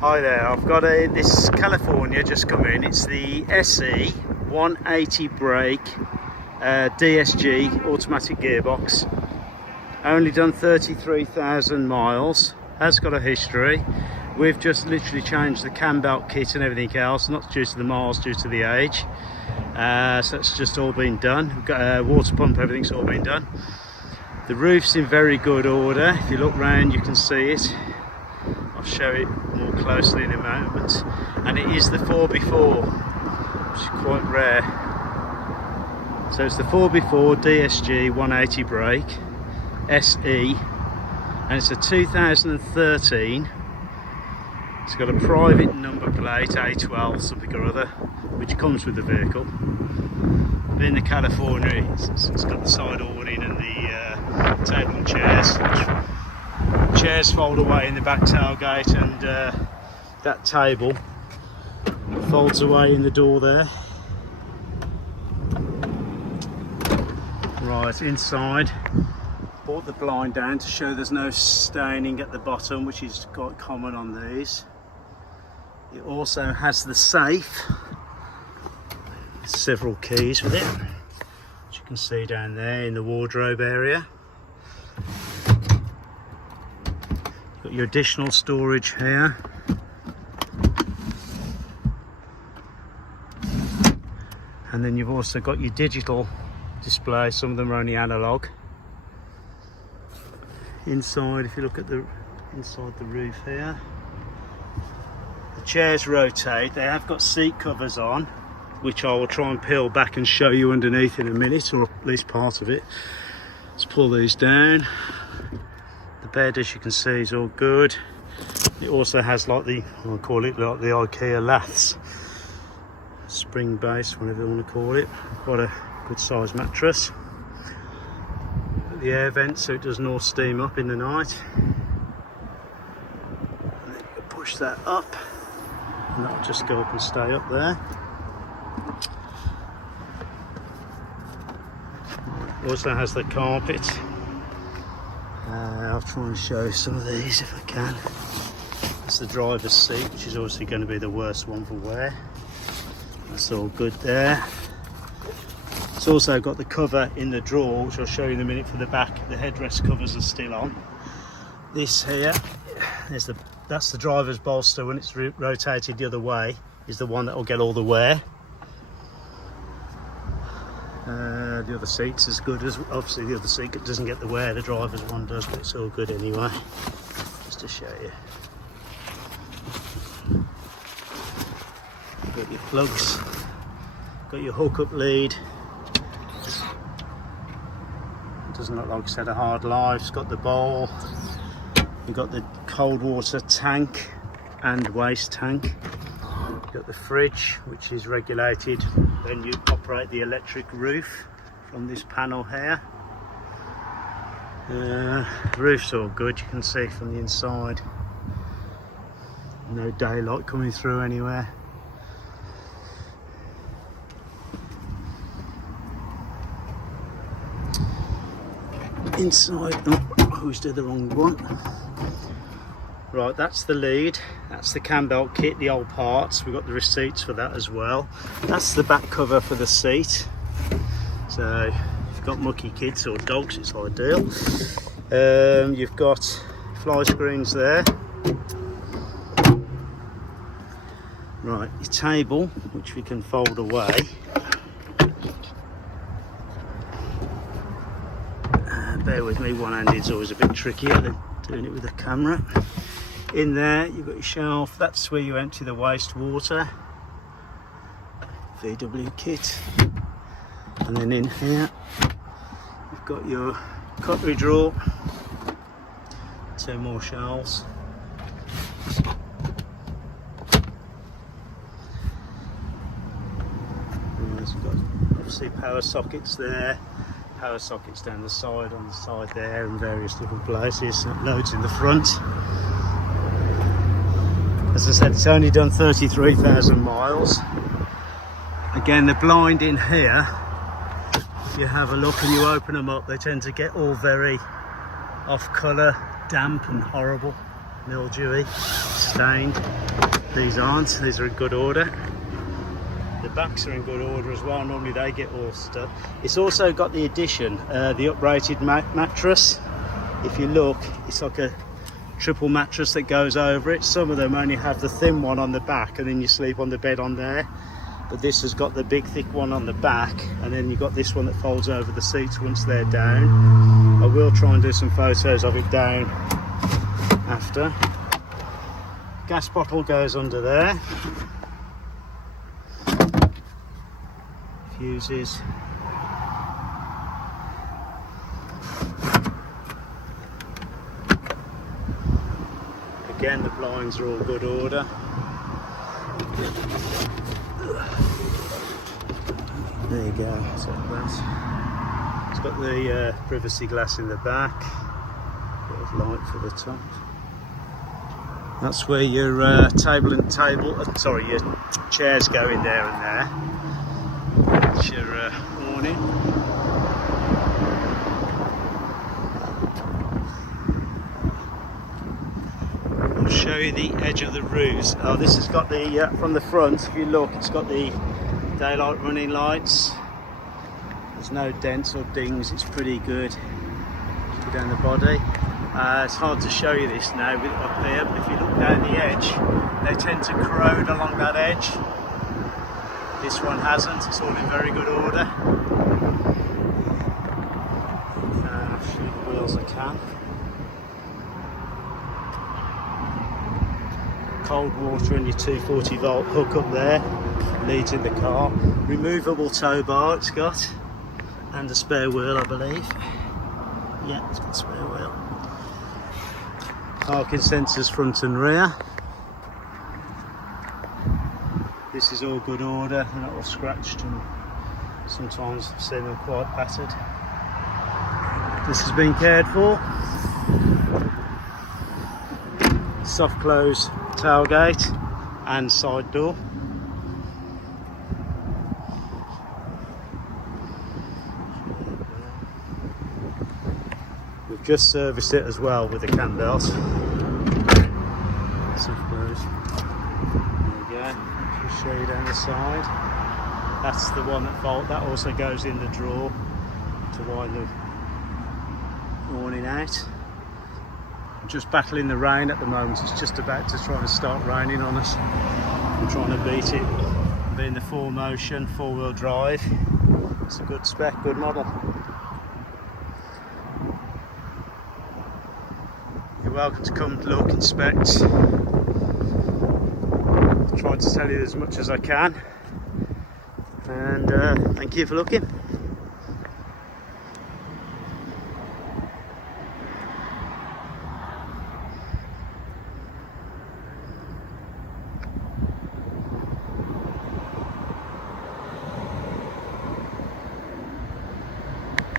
Hi there, I've got this California just come in. It's the SE 180 brake DSG automatic gearbox. Only done 33,000 miles, has got a history. We've just literally changed the Cambelt kit and everything else, not due to the miles, due to the age. So it's just all been done. We've got a water pump, everything's all been done. The roof's in very good order. If you look round you can see it. I'll show it more closely in a moment. And it is the 4x4, which is quite rare. So it's the 4x4 DSG 180 brake SE, and it's a 2013. It's got a private number plate, A12 something or other, which comes with the vehicle. In the California, it's got the side awning and the table and chairs. Chairs fold away in the back tailgate, and that table folds away in the door there. Right, inside, brought the blind down to show there's no staining at the bottom, which is quite common on these. It also has the safe, several keys with it, which you can see down there in the wardrobe area. Got your additional storage here. And then you've also got your digital display. Some of them are only analog. Inside, if you look at the inside the roof here, the chairs rotate. They have got seat covers on, which I will try and peel back and show you underneath in a minute, or at least part of it. Let's pull these down. The bed, as you can see, is all good. It also has like the, I'll call it like the IKEA laths, spring base, whatever you want to call it. Quite a good sized mattress. The air vent so it doesn't all steam up in the night. And then you can push that up, and that'll just go up and stay up there. It also has the carpet. I'll try and show some of these if I can. That's the driver's seat, which is obviously going to be the worst one for wear. That's all good there. It's also got the cover in the drawer, which I'll show you in a minute for the back. The headrest covers are still on. This here is that's the driver's bolster. When it's rotated the other way, is the one that will get all the wear. The other seat's as good as, obviously the other seat doesn't get the wear, the driver's one does, but it's all good anyway, just to show you. Got your plugs, got your hook-up lead. It doesn't look like it's had a hard life. It's got the bowl, you've got the cold water tank and waste tank. You've got the fridge, which is regulated when you operate the electric roof from this panel here. The roof's all good, you can see from the inside. No daylight coming through anywhere. Inside, oh, who's did the wrong one? Right, that's the lead, that's the Cambelt kit, the old parts. We've got the receipts for that as well. That's the back cover for the seat. So if you've got mucky kids or dogs, it's ideal. You've got fly screens there. Right, your table, which we can fold away. Bear with me, one-handed's always a bit trickier than doing it with a camera. In there you've got your shelf, that's where you empty the wastewater. VW kit. And then in here you've got your cutlery drawer, 2 more shelves. You've got obviously power sockets there, power sockets down the side, on the side there, in various different places, loads in the front. As I said, it's only done 33,000 miles. Again, the blind in here, if you have a look and you open them up, they tend to get all very off colour, damp and horrible. mildewy, stained. These aren't, these are in good order. The backs are in good order as well, normally they get all stuff. It's also got the addition, the uprated mattress. If you look, it's like a triple mattress that goes over it. Some of them only have the thin one on the back and then you sleep on the bed on there. But this has got the big thick one on the back, and then you've got this one that folds over the seats once they're down. I will try and do some photos of it down after. Gas bottle goes under there. Fuses. Again, the blinds are all good order. There you go, it's like that. It's got the privacy glass in the back, bit of light for the top. That's where your your chairs go in there and there. That's your awning. I'll show you the edge of the roofs. Oh, this has got the, from the front, if you look, it's got the daylight running lights. There's no dents or dings, it's pretty good. Go down the body. It's hard to show you this now up here, but if you look down the edge, they tend to corrode along that edge. This one hasn't, it's all in very good order. I'll show you the wheels I can. Cold water and your 240 volt hook up there, leads in the car. Removable tow bar it's got, and a spare wheel I believe. Yeah, it's got a spare wheel. Parking sensors front and rear. This is all good order, they're not all scratched and sometimes I've seen them quite battered. This has been cared for. Soft close tailgate and side door. We've just serviced it as well with the Cambelt. Soft close. There we go. Just show you down the side. That's the one that also goes in the drawer to wind the awning out. Just battling the rain at the moment. It's just about to try and start raining on us. I'm trying to beat it. Being the 4motion 4-wheel drive, it's a good spec, good model. You're welcome to come look, inspect. Try to tell you as much as I can, and thank you for looking.